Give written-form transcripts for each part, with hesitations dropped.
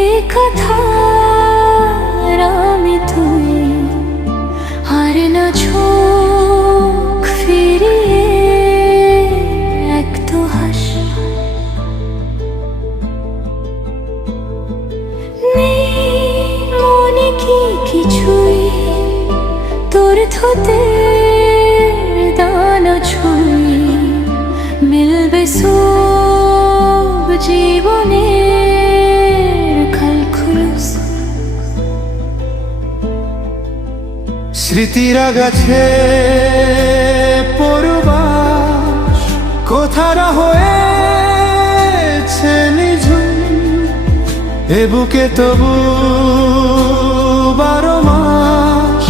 এ কথা আমি তুই আর না চোখ ফিরিয়ে এক তো হাস নেই মনে কি কিছুই তোর থতে দানা ছুঁই মিলবে সব জীবনের খালখুলস স্মৃতিরা গাছে পরবাস কোথারা হয়েছে নিঝুম এ বুকে তবু 12 মাস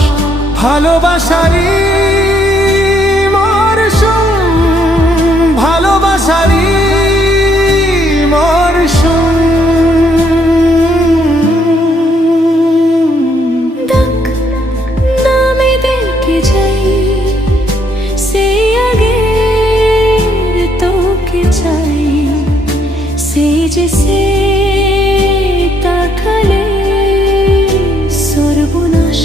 ভালোবাসারি মরশুম ভালোবাসারি মরশুম ডাক নামে দেখে যাই সেই আগে তোকে চাই সেই যে সে তাকালে সর্বনাশ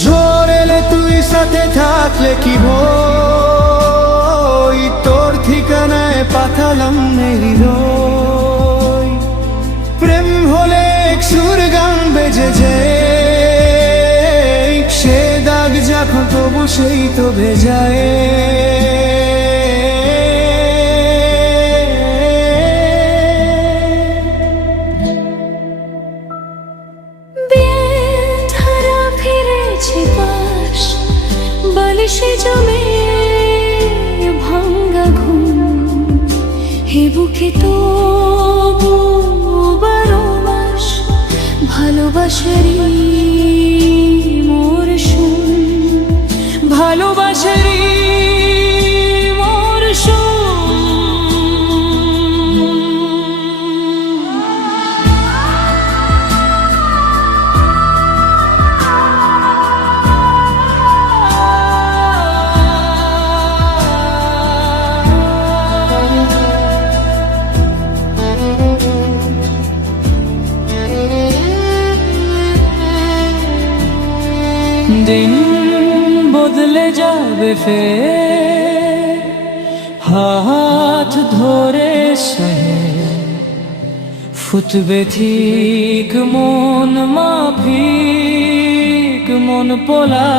ঝড় এলে তুই সাথে থাকলে কি বই তোর ঠিকানায় পাঠালাম হৃদয় প্রেম হলে এক সুর গান বেজে যে সে দাগ যখন তবু সেই তো ভেজায় বালিশে জমে ভাঙ্গা ঘুম হে বুকে তো 12 মাস ভালোবাসারি মরশুম ভালোবাসারি দিন বদলে যাবে ফের হাত ধরে সহে ফুটবে ঠিক মন মাফিক মন পোলা